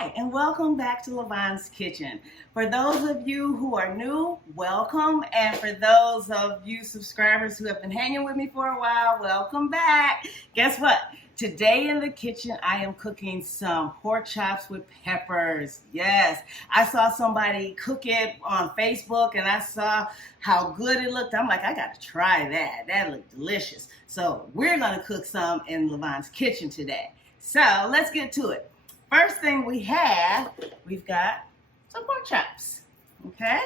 Hi, and welcome back to Lavonne's Kitchen. For those of you who are new, welcome. And for those of you subscribers who have been hanging with me for a while, welcome back. Guess what? Today in the kitchen, I am cooking some pork chops with peppers. Yes, I saw somebody cook it on Facebook and I saw how good it looked. I'm like, I got to try that. That looked delicious. So we're going to cook some in Lavonne's Kitchen today. So let's get to it. First thing we've got some pork chops, okay?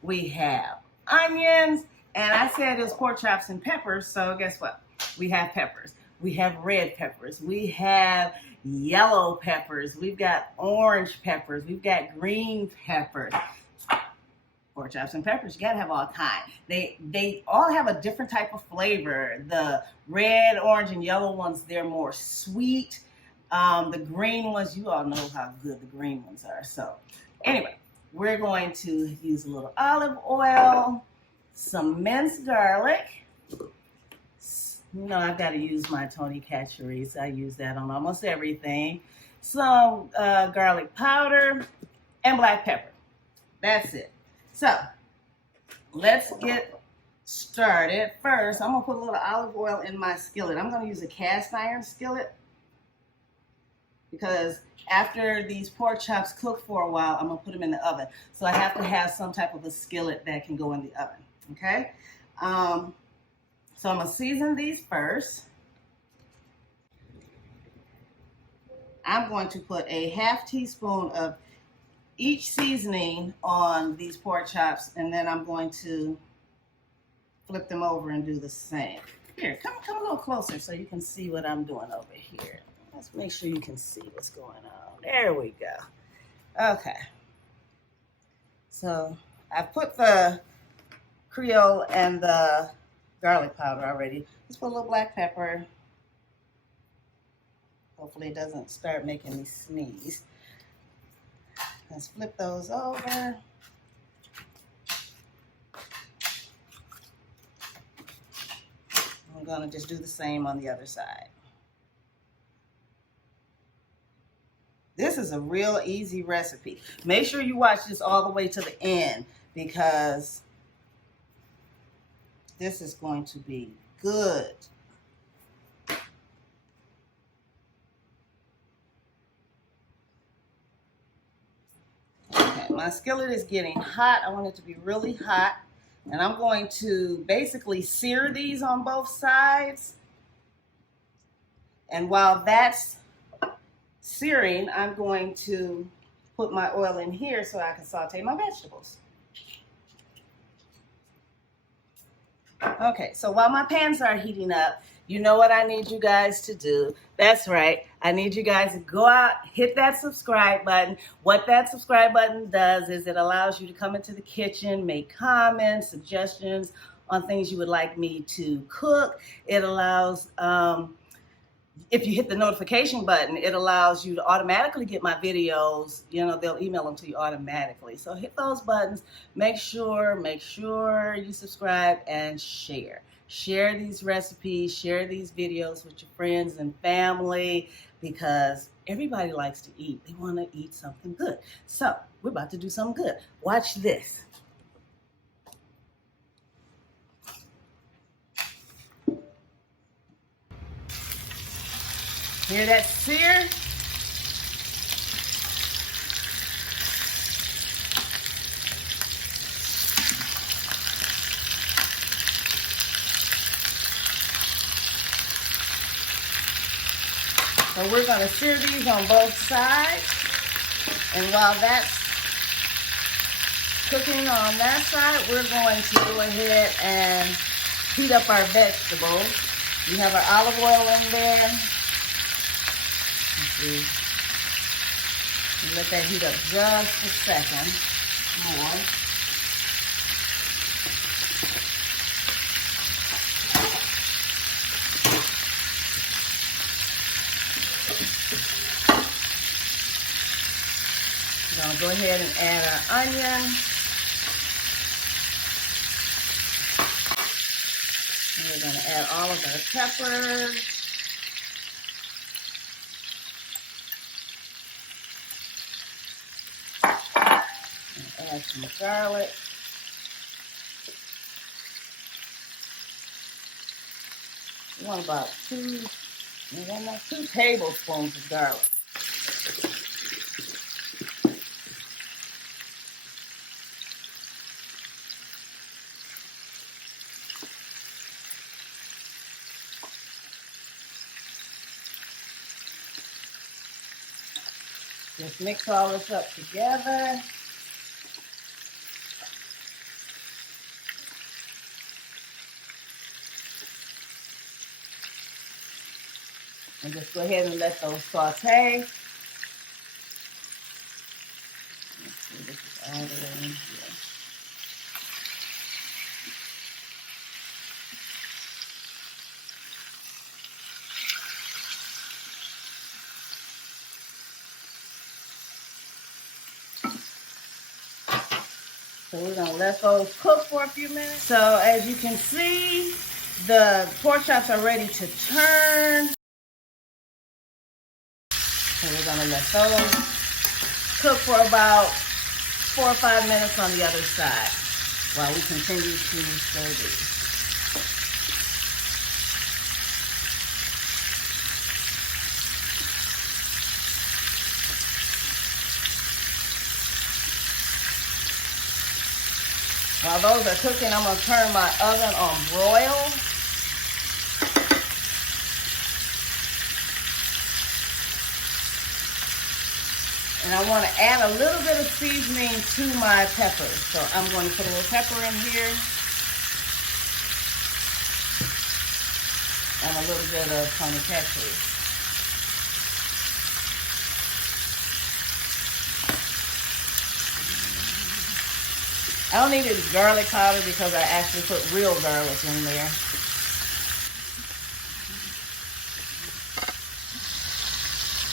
We have onions, and I said it was pork chops and peppers, so guess what? We have peppers. We have red peppers. We have yellow peppers. We've got orange peppers. We've got green peppers. Pork chops and peppers, you gotta have all kinds. They all have a different type of flavor. The red, orange, and yellow ones, they're more sweet. The green ones, you all know how good the green ones are. So anyway, we're going to use a little olive oil, some minced garlic. You know, I've got to use my Tony Chachere's. I use that on almost everything. Some garlic powder and black pepper. That's it. So let's get started. First, I'm going to put a little olive oil in my skillet. I'm going to use a cast iron skillet, because after these pork chops cook for a while, I'm going to put them in the oven. So I have to have some type of a skillet that can go in the oven, okay? So I'm going to season these first. I'm going to put a half teaspoon of each seasoning on these pork chops, and then I'm going to flip them over and do the same. Here, come a little closer so you can see what I'm doing over here. Let's make sure you can see what's going on. There we go. Okay. So I put the Creole and the garlic powder already. Let's put a little black pepper. Hopefully it doesn't start making me sneeze. Let's flip those over. I'm gonna just do the same on the other side. This is a real easy recipe. Make sure you watch this all the way to the end, because this is going to be good. Okay, my skillet is getting hot. I want it to be really hot. And I'm going to basically sear these on both sides. And while that's searing, I'm going to put my oil in here so I can saute my vegetables. Okay, so while my pans are heating up, you know what I need you guys to do. That's right. I need you guys to go out, hit that subscribe button. What that subscribe button does is it allows you to come into the kitchen, make comments, suggestions on things you would like me to cook. It allows, if you hit the notification button, it allows you to automatically get my videos. You know, they'll email them to you automatically. So hit those buttons. Make sure you subscribe and share. Share these recipes, share these videos with your friends and family, because everybody likes to eat. They want to eat something good. So we're about to do something good. Watch this. Hear that sear? So we're going to sear these on both sides. And while that's cooking on that side, we're going to go ahead and heat up our vegetables. We have our olive oil in there. And let that heat up just a second more. We're going to go ahead and add our onion. And we're going to add all of our peppers. Add some garlic. You want about 2 tablespoons of garlic. Just mix all this up together. And just go ahead and let those saute. Let's see, this is all the way in here. So we're gonna let those cook for a few minutes. So as you can see, the pork chops are ready to turn. So we're gonna let those cook for about 4 or 5 minutes on the other side while we continue to stir these. While those are cooking, I'm gonna turn my oven on broil. And I want to add a little bit of seasoning to my peppers. So I'm going to put a little pepper in here. And a little bit of honey ketchup. I don't need any garlic powder because I actually put real garlic in there.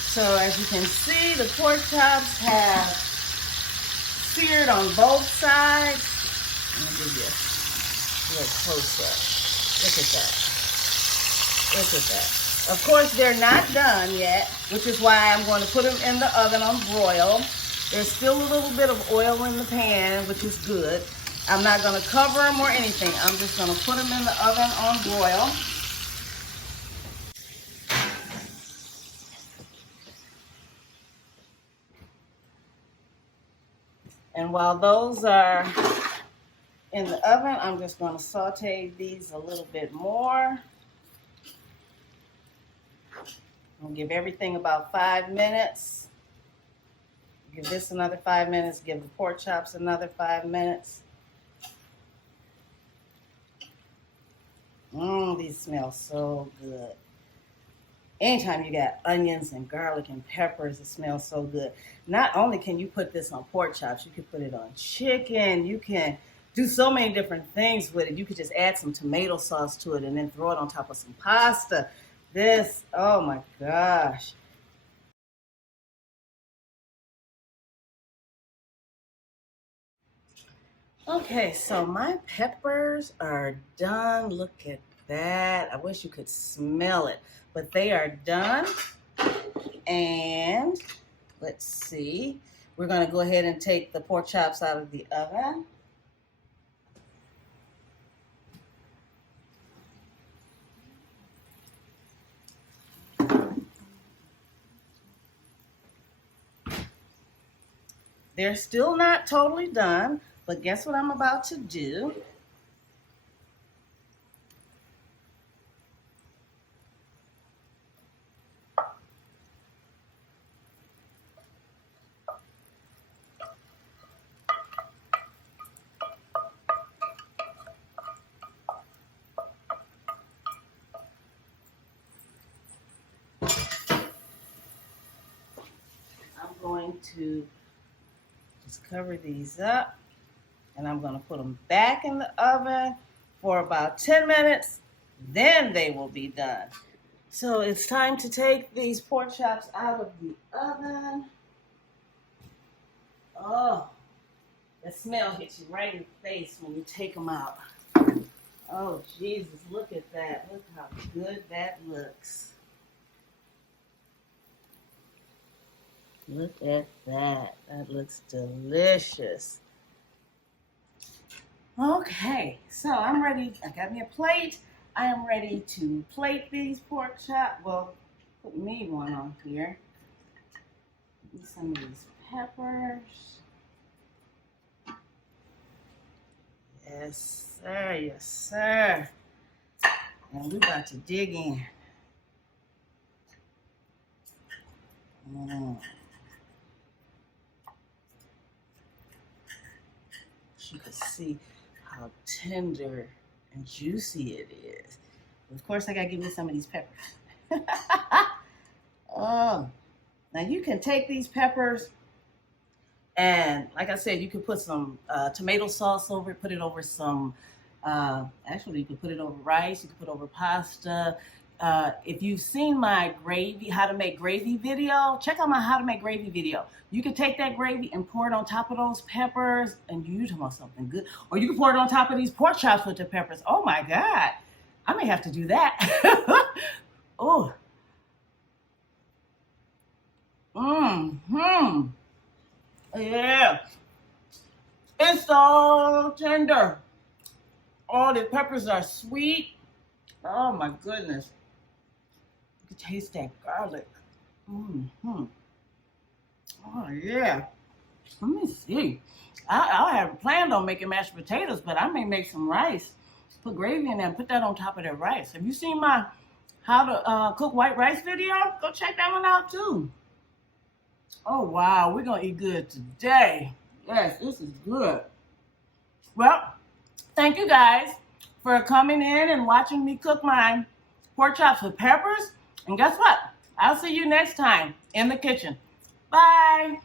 So as you can see, the pork chops have seared on both sides. Let me give you a little close up. Look at that. Look at that. Of course, they're not done yet, which is why I'm going to put them in the oven on broil. There's still a little bit of oil in the pan, which is good. I'm not going to cover them or anything. I'm just going to put them in the oven on broil. And while those are in the oven, I'm just going to saute these a little bit more. I'll give everything about 5 minutes. Give this another 5 minutes. Give the pork chops another 5 minutes. These smell so good. Anytime you got onions and garlic and peppers, it smells so good. Not only can you put this on pork chops, you can put it on chicken. You can do so many different things with it. You could just add some tomato sauce to it and then throw it on top of some pasta. This, oh my gosh. Okay, so my peppers are done. Look at that. I wish you could smell it, but they are done. And let's see. We're going to go ahead and take the pork chops out of the oven. They're still not totally done, but guess what I'm about to do? I'm going to just cover these up, and I'm going to put them back in the oven for about 10 minutes. Then they will be done. So it's time to take these pork chops out of the oven. Oh, the smell hits you right in the face when you take them out. Oh, Jesus, look at that. Look how good that looks. Look at that. That looks delicious. Okay, so I'm ready. I got me a plate. I am ready to plate these pork chops. Well, put me one on here. Get some of these peppers. Yes, sir. Yes, sir. And we're about to dig in. You can see how tender and juicy it is. Of course, I gotta give me some of these peppers. Oh, now you can take these peppers and, like I said, you can put some tomato sauce over it, put it over some, actually you can put it over rice, you can put it over pasta. If you've seen my gravy, how to make gravy video, check out my how to make gravy video. You can take that gravy and pour it on top of those peppers, and you talking about something good. Or you can pour it on top of these pork chops with the peppers. Oh my God, I may have to do that. Oh. Yeah. It's so tender. Oh, the peppers are sweet. Oh my goodness. You can taste that garlic. Oh yeah. Let me see. I have planned on making mashed potatoes, but I may make some rice. Put gravy in there and put that on top of that rice. Have you seen my how to cook white rice video? Go check that one out too. Oh wow, we're gonna eat good today. Yes, this is good. Well, thank you guys for coming in and watching me cook my pork chops with peppers. And guess what? I'll see you next time in the kitchen. Bye.